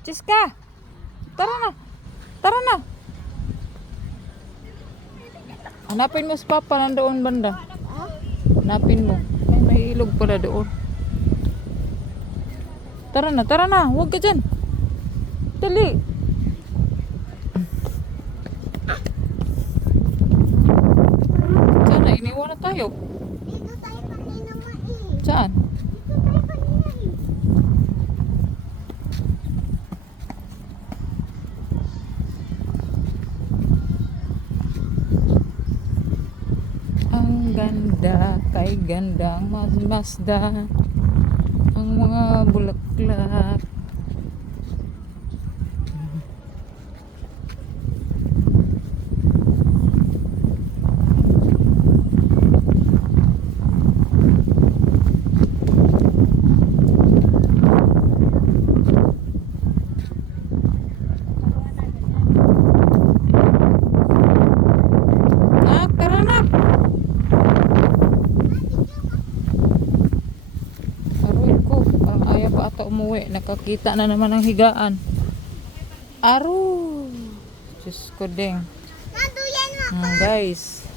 Chiska! Tara na! Tara na! Hanapin mo si Papa nandoon banda. Hanapin mo. Ay, may ilog pala doon. Tara na, tara na. Huwag ka dyan. Dali. Sana, iniwan na tayo. Dito tayo kanina nga eh. Saan? Dito tayo kanina eh. Ang ganda, kay gandang masda. Ang mga bulaklak. Nak, tara nak. Aroy ko, parang ayaw pa ata umuwi. Nakakita na naman ng higaan. Aro. Diyos ko ding. Naduyan mo. Guys.